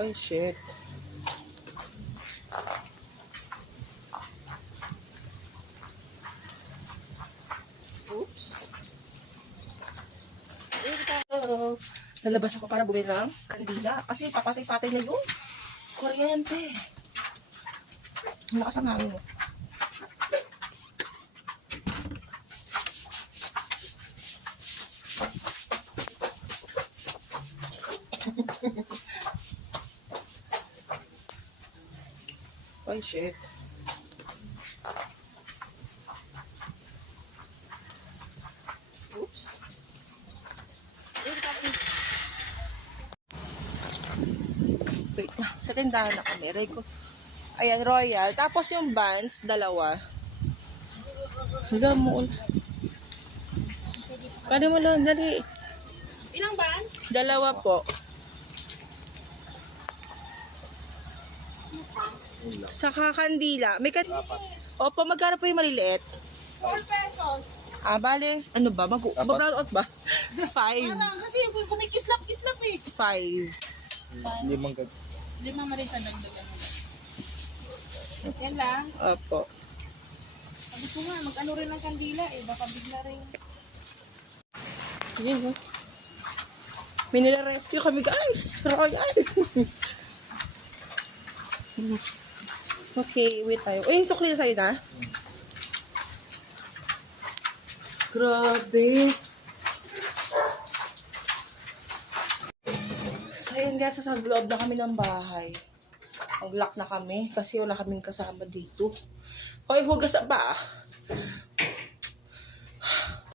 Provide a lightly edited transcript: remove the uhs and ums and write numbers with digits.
Ay, shit. Oops. Lalabas ako para bumili ng kandila. Kasi papatay-patay na yung kuryente. Lakas ang hangin mo. Ay, shit. Oops. Wait na. Sa tindahan na kami. Ayan, Royal. Tapos yung Vans, dalawa. Hala mo. Kano mo lang, dali. Ilang ban? Dalawa po. Saka kandila. Opo, magkano po yung maliliit? 4 pesos. Ah, bale. Ano ba? Mag-brown out ba? 5. Parang kasi kumikislap-kislap eh. 5. Lima marita dagdagan mo. Yan lang. Opo. Sabi ko nga, mag-ano rin ng kandila eh. Baka bigla rin. Yan, oh. May nila-rescue kami, guys. Royal. Okay, wait tayo. Uy, yung sukli na sa'yo na. Grabe. So, yun guys, sa loob na kami ng bahay. Mag-lock na kami kasi wala kaming kasama dito. Hoy, hugas na ba?